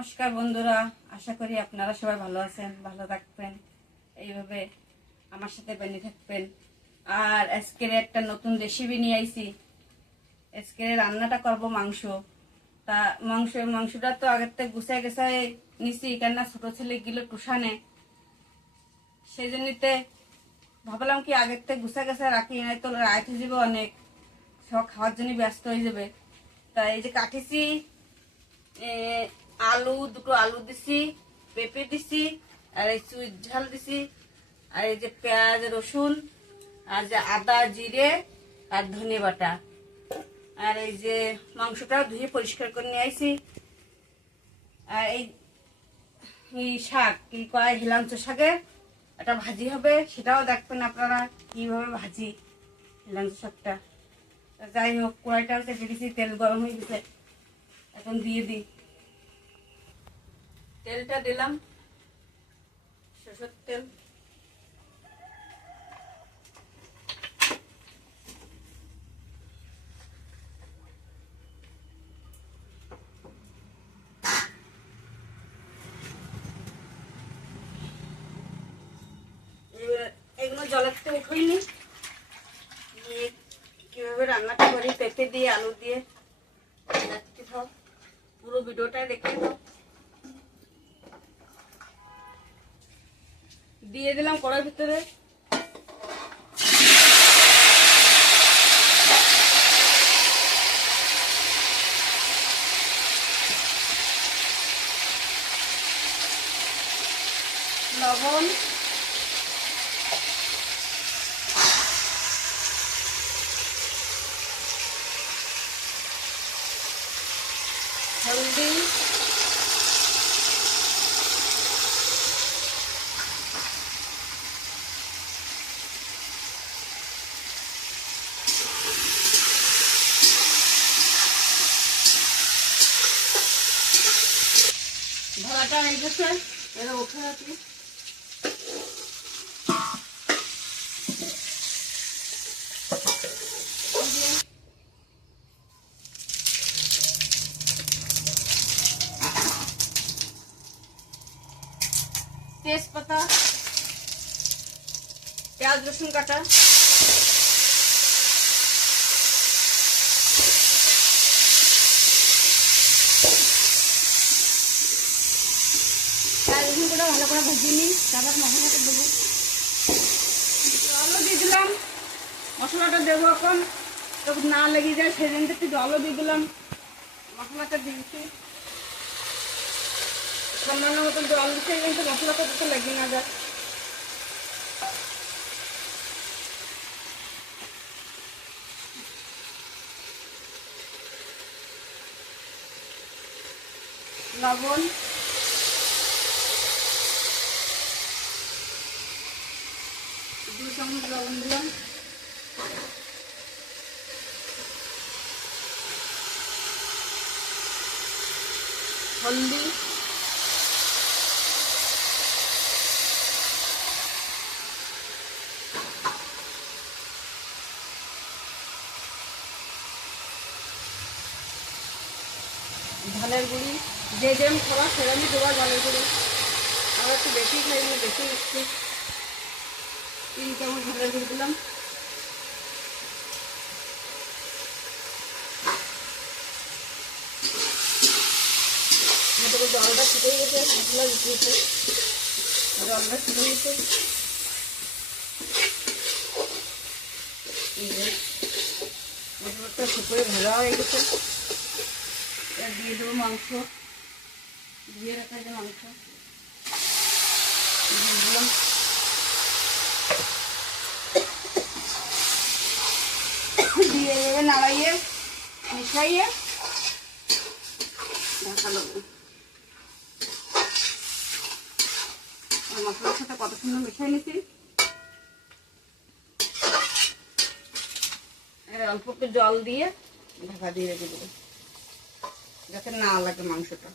নমস্কার বন্ধুরা, আশা করি আপনারা সবাই ভালো আছেন, ভালো থাকবেন, এইভাবে আমার সাথে বেঁধে থাকবেন। আর আজকের একটা নতুন রেসিপি নিয়ে আইছি। আজকে রান্নাটা করব মাংস। তা মাংসটা তো আগের থেকে গুছায় গেছায় নিছি, কেননা ছোট ছেলে গেলো টুসানে, সেই জন্যতে ভাবলাম কি আগের থেকে গুছা গেছে রাখি, নাই তো রাত হয়ে যাবে, অনেক সব খাওয়ার জন্য ব্যস্ত হয়ে যাবে। তা এই যে কাটিছি, দুটো আলু দিছি, পেঁপে দিছি, আর এই চুই ঝাল দিছি, আর এই যে পেঁয়াজ রসুন, আর যে আদা জিরে আর ধনে বাটা, আর এই যে মাংসটা ধুয়ে পরিষ্কার করে নিয়ে আইছি। আর এই শাক কি কয় হেলাঞ্চ শাকের একটা ভাজি হবে, সেটাও দেখবেন আপনারা কিভাবে ভাজি হেলাঞ্চ শাকটা। যাই হোক, কড়াইটাও চেপে দিছি, তেল গরম হয়ে গেছে, এখন দিয়ে দিই। তেলটা দিলাম, সরষের তেল। এগুলো জলের থেকে উঠইনি, কিভাবে রান্নাটা করি পেঁপে দিয়ে আলু দিয়ে দেখতে থাও, পুরো ভিডিওটা দেখতে থাও। দিয়ে দিলাম কড়াইর ভিতরে লবণ, হলদি, ধরাটা হয়ে গেছে, এবার উঠে রাখি। তেজপাতা, পেঁয়াজ রসুন কাটা, ভালো করে ভেজে নিই, তারপর মশলাটা দেবো। জলও দিয়ে দিলাম, মশলাটা দেবো এখন, তো না লেগে যায় সেই জন্য একটু জলও দিয়ে দিলাম। মশলাটা দিয়েছি, সামান্য মতন জল দিচ্ছে, কিন্তু মশলাটা তো লেগে না যায়। লবণ, দু চামচ লবণ দিলাম, হলদি, ঝালের গুঁড়ি, যে যেরকম খাওয়া সেরকমই দেওয়া ঝালের গুঁড়ি। আবার একটু বেশি খাইনি, বেশি একটু 3 চামচ ঝালের গুঁড়ি দিলাম। জলটা ফুটে গেছে, মশলা দিতে জলটা ফুটে গেছে, মশলাটা শুকিয়ে ভাজা হয়ে গেছে। দিয়ে দেবো মাংস, দিয়ে রাখা যে মাংস দিলাম, দিয়ে এভাবে নাড়াইয়ে মিশাইয়ে ঢাকা দেবো। মশলার সাথে কত সুন্দর মিশাই নিছি। অল্প একটু জল দিয়ে ঢাকা দিয়ে রেখে দেবো, যাতে না লাগে মাংসটা।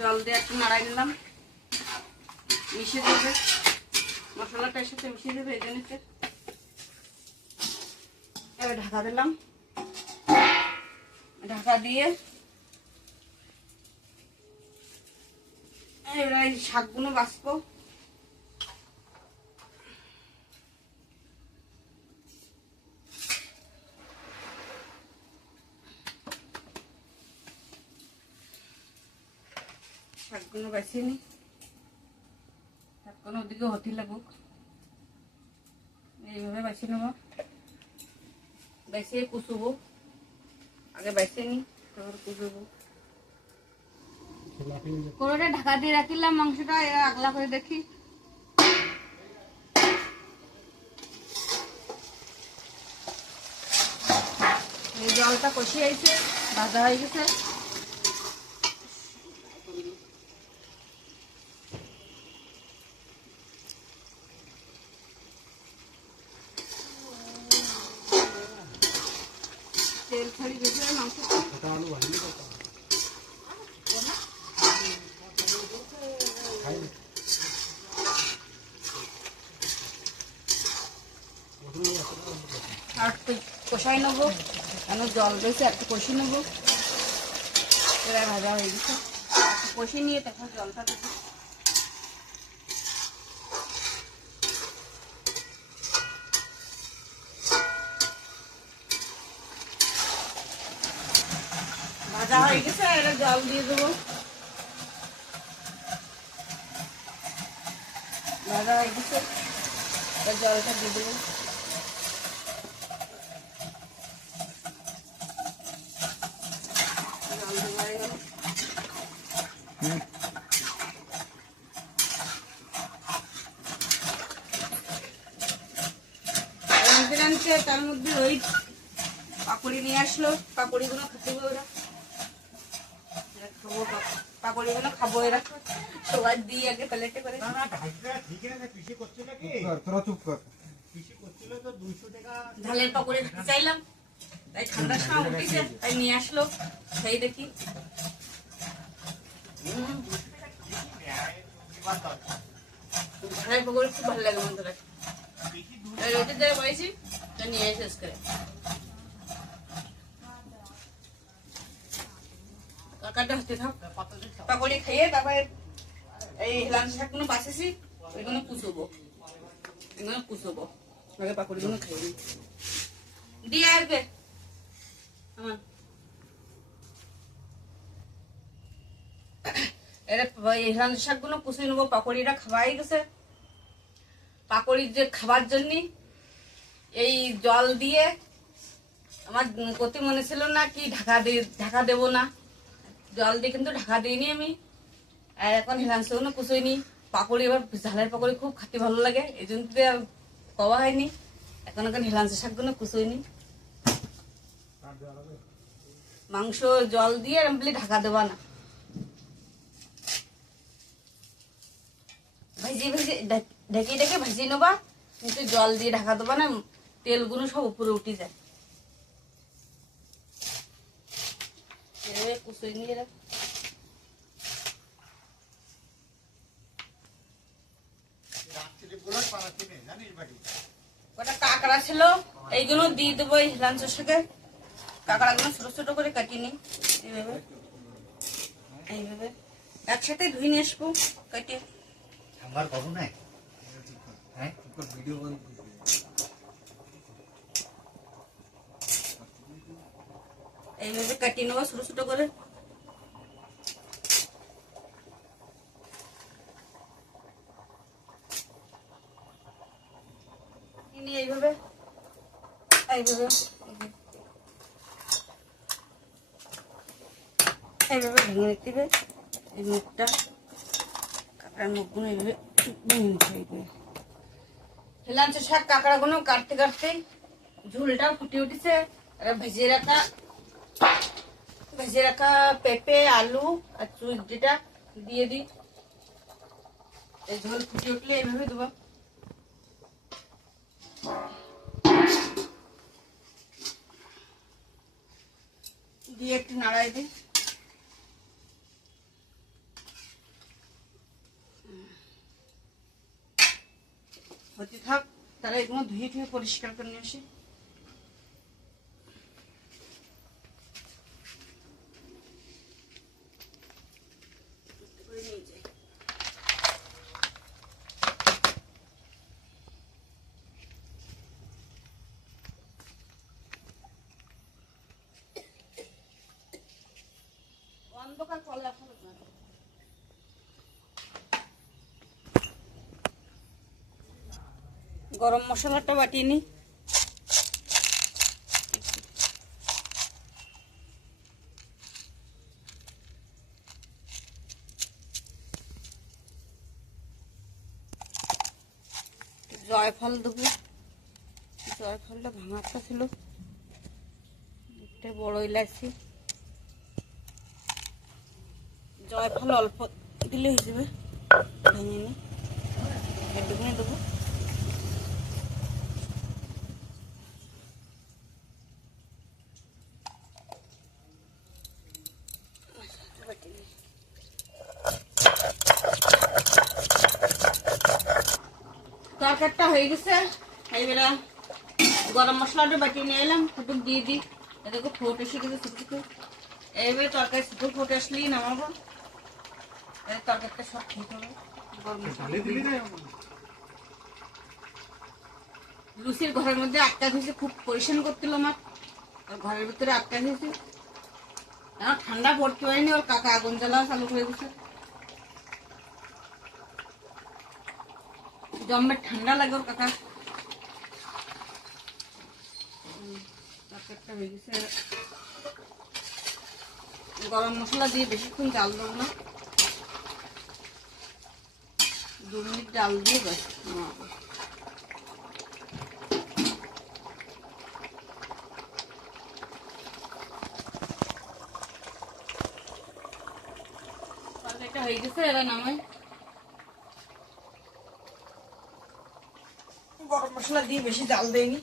জল দিয়ে একটু নাড়াই নিলাম, মিশে যাবে, মশলাটার সাথে মিশে যাবে, এই জন্য এবার ঢাকা দিলাম। ঢাকা দিয়ে এবার এই শাকগুলো বাছবো। শাকগুলো বাছিয়ে নি, শাকগুলো ওদিকে হতে লাগুক। এইভাবে বাছিয়ে নেবো, বাছিয়ে কুচুবো। আগে বাছিয়ে নি, তারপর কুচুবো। কোনোটা ঢাকা দিয়ে রাখিলাম, মাংসটা আগলা করে দেখি। এই জলটা কষি আইছে, ভাজা হয়ে গেছে। তেল ছাড়ি গেছে মাংসটা। আর কষাই নেবো, কেন জল রয়েছে, একটু কষি নেবো। এরা ভাজা হয়ে গেছে, কষি নিয়ে তখন জলটা দেবো। ভাজা হয়ে গেছে, এটা জল দিয়ে দেবো। ভাজা হয়ে গেছে, জলটা দিয়ে দেবো। তার মধ্যে ওই পাকড়ি নিয়ে আসলো, পাকড়িগুলো খেতে হবে ওরা। খাবো পাকড়িগুলো, খাবো এরা সবাই দিয়ে আগে প্লেটে করে। ঝালের পাকড়ি খেতে চাইলাম, তাই ঠান্ডার সময় উঠেছে, তাই নিয়ে আসলো, সেই দেখি। ঝালের পাকড়ি খুব ভালো লাগে বন্ধুরা। রোদের জায়গায় বলেছি নিয়ে এসে শেষ করে কাকাটা হতে থাক। পাকড়ি খাইয়ে তারপরে এই লাল শাকগুলো বাছেছি, ওইগুলো কুচবো, এগুলো কুচবো। আগে পাকড়িগুলো খাইয়ে দিয়ে আসবে আমার। এটা লাল শাকগুলো কুচিয়ে নেবো। পাকড়িটা খাওয়াই গেছে, পাকড়ির যে খাবার জন্য এই জল দিয়ে আমার কতি মনে ছিল না কি ঢাকা দেবো না, জল দিয়ে কিন্তু ঢাকা দিইনি আমি। আর এখন হিলাঞ্চগুলো কুচুইনি। পাকড়ি এবার ঝালের পাকড়ি খুব খেতে ভালো লাগে, এই জন্য আর কওয়া হয়নি। এখন হিলাঞ্চ শাকগুলো কুচুইনি। মাংস জল দিয়ে বলি ঢাকা দেবা না, ভেজে ভেজে ঢেকে ঢেকে ভেজে নেবা, কিন্তু জল দিয়ে ঢাকা দেবা না, তেলগুলো সব উপরে উঠে যায়। কুচুই নিয়ে ওটা কাঁকড়া ছিল, এইগুলো দিয়ে দেবো এই হিলাঞ্চের সাথে। কাঁকড়াগুলো ছোট ছোট করে কাটি নি, এইভাবে এইভাবে একসাথে ধুয়ে নিয়ে আসবো কাটিয়ে। আমার বাবু নাই, হ্যাঁ ভিডিও এইভাবে কাটিয়ে নেবো ছোট ছোট করে। এইভাবে এইভাবে এইভাবে ভেঙে নিতে হবে। এই মুখটা, কাঁকড়ার মুখগুলো এইভাবে ভেঙে নিতে হবে। হিলাঞ্চ শাক কাঁকড়াগুলো কাটতে কাটতে ঝোলটা ফুটে উঠেছে। ভেজে রাখা পেঁপে, আলু আর চুইটা দিয়ে দিই। এই ঝোল ফুটে উঠলে এইভাবে দেবো। দিয়ে একটু নাড়াই দিই। হতে থাক, তাহলে এগুলো ধুয়ে ধুয়ে পরিষ্কার করে নিয়ে আসি। অন্ধকার কলা ফেলো না। গরম মশলাটা বাটিয়ে নি। জয়ফল দেবো, জয়ফলটা ভাঙাটা ছিল, একটা বড় ইলাচি, জয়ফল অল্প দিলে হিসেবে ভেঙে নি, এটুকুনি দেবো। তরকারিটা হয়ে গেছে, এইবেলা গরম মশলাটা বাটিয়ে নিয়ে এলাম, একটু দিয়ে দিই। এদিকে ফোট এসে গেছে ছোটো ছোটো। এইবারে তরকারি ছোটো ফোট আসলেই নামাবো। তরকারিটা সব ঠিক হবে। গরম মশলা লুচির ঘরের মধ্যে আটকা দিয়েছে, খুব পরিষ্কার করছিল আমার, আর ঘরের ভিতরে আটকা দিয়েছে। এখন ঠান্ডা পড়তে পারিনি, ওর কাকা আগুন জ্বালা চালু করে দিচ্ছে। জম্মের ঠান্ডা লাগে ওর কাকা। তরকারিটা হয়ে গেছে, গরম মশলা দিয়ে বেশিক্ষণ জাল দেবো না, 2 মিনিট জাল দিয়ে ব্যাস নামাবো। তরকারিটা হয়ে গেছে, এবার নামাই। গরম মশলা দিয়ে বেশি জাল দেয়নি।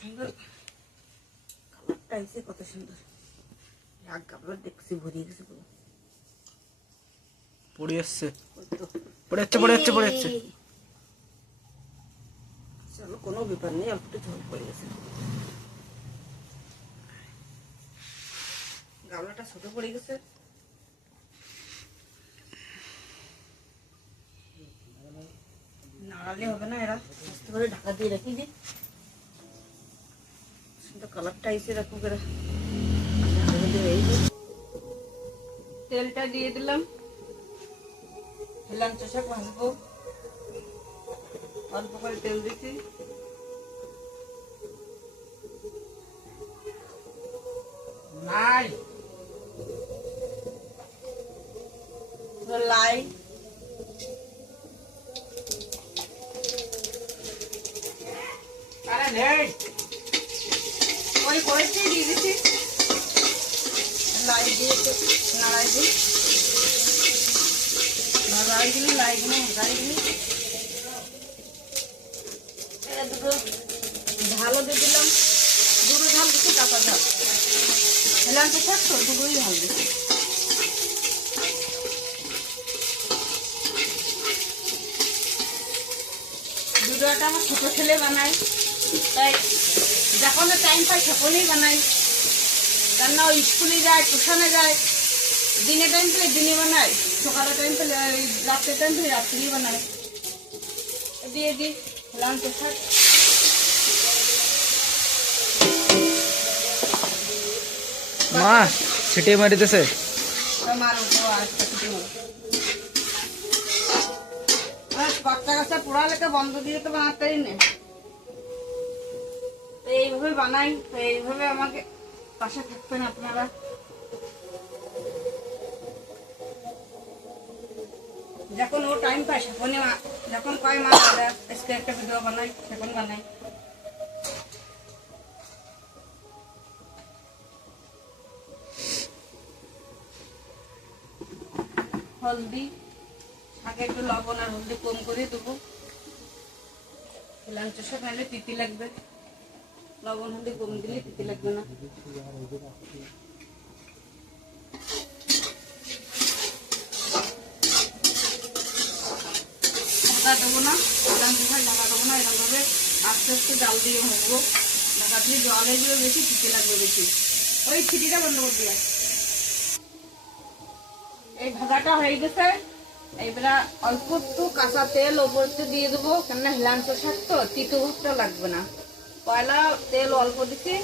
সুন্দর কালারটা হয়েছে, কত সুন্দর। এক গাবলা দেখছি ভরিয়ে গেছে পুরো, পড়ে আসছে, চলো কোনো ব্যাপার নেই, অল্প একটু ঝোল পড়ে গেছে। গাবলাটা ছোট পড়ে গেছে, নাড়ালে হবে না, এরা আস্তে করে ঢাকা দিয়ে রেখে দিই। সুন্দর কালারটা এসে রাখুক এরা। তেলটা দিয়ে দিলাম, হেলাম চষা ভাজবো, অল্প করে তেল দিচ্ছি। লাই ওই করেছি, দিয়ে দিচ্ছি, লাই দিয়ে নাড়াই দিই, নাড়াই দিলি লাইগুলো নাড়াই দিলি। দুটো ঝালও দিয়ে দিলাম, দুটো ঝাল দিচ্ছি, কাঁচা ঝাল হেলাম তো থাকতো, দুটোই ঝাল দিচ্ছি। ভিডিওটা আমার ছোট ছেলে বানাই, তাই যখন টাইম পাই তখনই বানাই। রান্না ওই স্কুলে যায়, টিউশনে যায়, দিনে টাইম পেলে দিনে বানাই, সকালে টাইম পেলে রাত্রে টাইম পেলে রাত্রেই বানাই। দিয়ে দিই লাঞ্চ শাক, মা ছিটে মারিতেছে। বাচ্চা কাচ্চা পড়ালেখা বন্ধ দিয়ে তো বানাতেই নেই, এইভাবে বানাই। তো এইভাবে আমাকে পাশে থাকবেন আপনারা। যখন ও টাইম পায় তখনই, যখন কয় মা আজকে একটা ভিডিও বানাই, তখন বানাই। হলদি, আগে একটু লবণ আর হলদি কম করে দেবো, লাঞ্চ শাক নাহলে তিতি লাগবে, লবণ হলদি কম দিলে তিতি লাগবে না। ঢাকা দেবো না, লাঞ্চ শাক ঢাকা দেবো না, এরকমভাবে আস্তে আস্তে জাল দিয়ে ভাজবো। ঢাকা দিয়ে জলে দিয়ে বেশি তিতি লাগবে বেশি, ওই ছিটিটা বন্ধ করে দিয়ে। এই ভাজাটা হয়ে গেছে, এইবার অল্প একটু কাঁচা তেল ওপর দিয়ে দেবো, কেননা লাঞ্চ শাক তো তিতো ভাবটা লাগবে না। পয়লা তেল অল্প দিছি,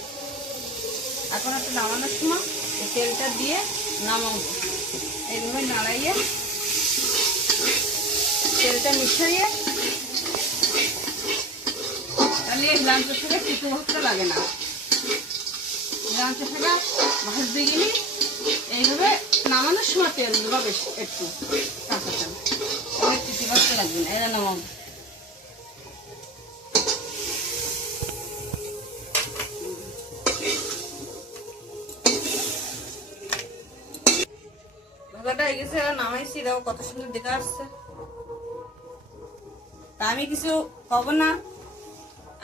এখন একটা নামানোর সময় এই তেলটা দিয়ে নামাবো। এইভাবে নাড়াইয়ে তেলটা মিশিয়ে তাহলে এই লাঞ্চ থেকে কিছু ভাবতে লাগে না। লাঞ্চ থেকে ভাজতে গেলে এইভাবে নামানোর সময় তেল দেবো বেশি একটু কাঁচা তেল, কিছু ভাবতে লাগবে না। এটা নামাবো। ভাজাটা হয়ে গেছে, এবার নামাইছি। দেখো কত সুন্দর দেখা আসছে। তা আমি কিছু কব না,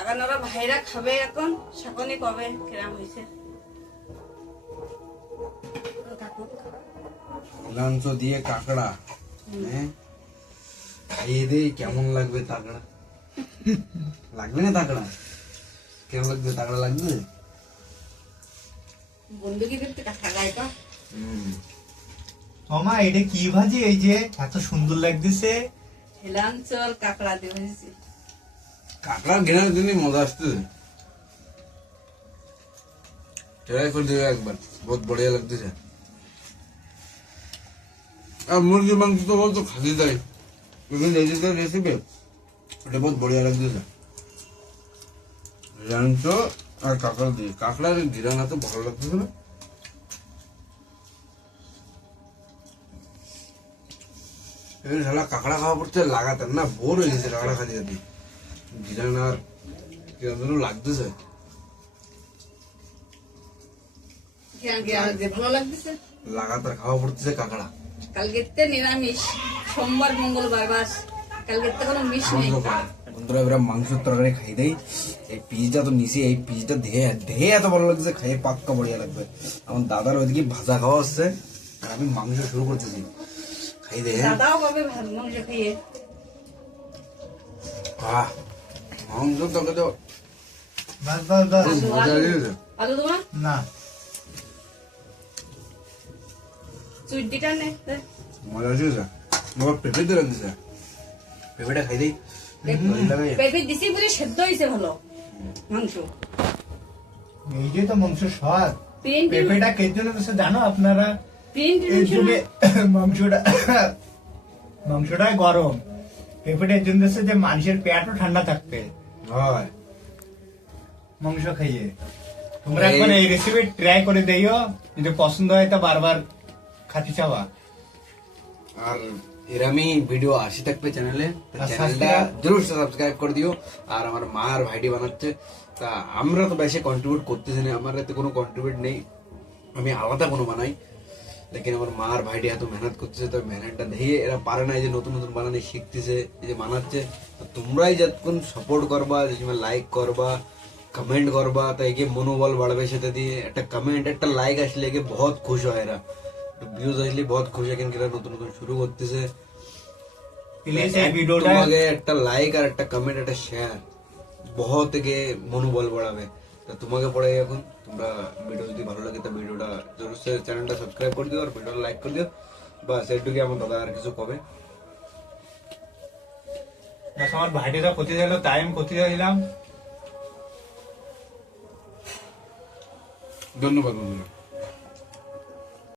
এখন ওরা ভাইরা খাবে, এখন সকলে কবে কিরাম হয়েছে। মাংস দিয়ে কাঁকড়া, হ্যাঁ খাইয়ে দে, কেমন লাগবে তাগড়া? লাগবে না তাগড়া? কেমন লাগবে? তাগড়া লাগবে? বন্ধুকে দেখতে কাঁচা গায়ে তো মামা এটা কি ভাজি? এই যে এত সুন্দর লাগতেছে। হেলাম চল কাঁকড়া দিয়ে ভেজেছি। কাঁকড়ার ঘেরার জন্য মজা আসতেছে। ট্রাই করে দেবে একবার, বহুত বড়িয়া লাগতেছে। আর মুরগির মাংস তো বলতো খালি যায়, রেসিপি এটা বহুত বড়িয়া লাগতেছে। মাংস আর কাঁকড়া দিয়ে, কাঁকড়ার ঘিরা না তো ভালো লাগতেছে না। শালা কাঁকড়া খাওয়া পড়তে লাগাতার না বোর হয়ে গেছে কাঁকড়া খাতে খাতে। ঘিরান আর কিরকম লাগতেছে। ভালো লাগতেছে। লাগাতার খাওয়া পড়তেছে কাঁকড়া। কালকে তো নিরামিষ, সোমবার মঙ্গলবার বাস, কালকে তো কোনো মিশ নেই। বন্ধুরা এবার মাংসের তরকারি খাই দেই। এই পিসটা তো নিছি, এই পিসটা দেহে দেহে এত ভালো লাগছে, খাইয়ে পাক্কা বড়িয়া লাগবে। আমার দাদার ওইদিকে ভাজা খাওয়া হচ্ছে আর আমি মাংস শুরু করতেছি। খাই দে। দাদাও কবে মাংস খেয়ে। মাংস তরকারি তো বাস বাস বাস। খুব মজা লেগেছে। আলু তোমার না চুইডিটা নে। মজা লেগেছে। আমার পেঁপে দিয়ে রাখতেছে, পেঁপেটা খাই দেই। পেঁপে দিছি বলে সেদ্ধ হয়েছে ভালো মাংস। এই যে তো মাংস স্বাদ। প্রিন্ট পেঁপেটা কে জন্য দিচ্ছে জানো আপনারা? প্রিন্ট এর জন্য মাংসটা গরম। পেঁপেটা এর জন্য দিচ্ছে যে মানুষের পেটও ঠান্ডা থাকবে হয় মাংস খাইয়ে। তোমরা একবার এই রেসিপি ট্রাই করে দিও, যদি পছন্দ হয় তা বারবার খাতে চাওয়া। আর এরামি ভিডিও আসি থাকবে চ্যানেলে, আর চ্যানেলটা জরুর সাবস্ক্রাইব করে দিও। আর আমার মা আর ভাইটি বানাচ্ছে, তা আমরা তো বেশি কন্ট্রিবিউট করতেছি না, আমার এতে কোনো কন্ট্রিবিউট নেই, আমি আলাদা কোনো বানাই। লেকিন আমার মা আর ভাইটি এত মেহনত করতেছে, তো মেহনতটা দেখে এরা পারে না, এই যে নতুন নতুন বানানি শিখতেছে, এই যে বানাচ্ছে। তো তোমরাই যতক্ষণ সাপোর্ট করবা, যে লাইক করবা, কমেন্ট করবা, তো একে মনোবল বাড়বে। সেটা দিয়ে একটা কমেন্ট একটা লাইক আসলে একে বহুত খুশ হয়, এরা ভিউজ আসলে বহুত খুশ হয়, কেন এরা নতুন নতুন শুরু করতেছে। প্লিজ এই ভিডিওটা তোমাকে একটা লাইক আর একটা কমেন্ট একটা শেয়ার বহুত একে মনোবল বাড়াবে। তা তোমাকে পড়ে এখন তোমরা ভিডিও যদি ভালো লাগে তো ভিডিওটা জরুর সে চ্যানেলটা সাবস্ক্রাইব করে দিও আর ভিডিওটা লাইক করে দিও। বাস এইটুকু আমার দাদা আর কিছু কবে। আমার ভাইটিরা ক্ষতি দিল, তাই আমি ক্ষতি দিলাম। ধন্যবাদ বন্ধুরা।